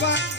Baba.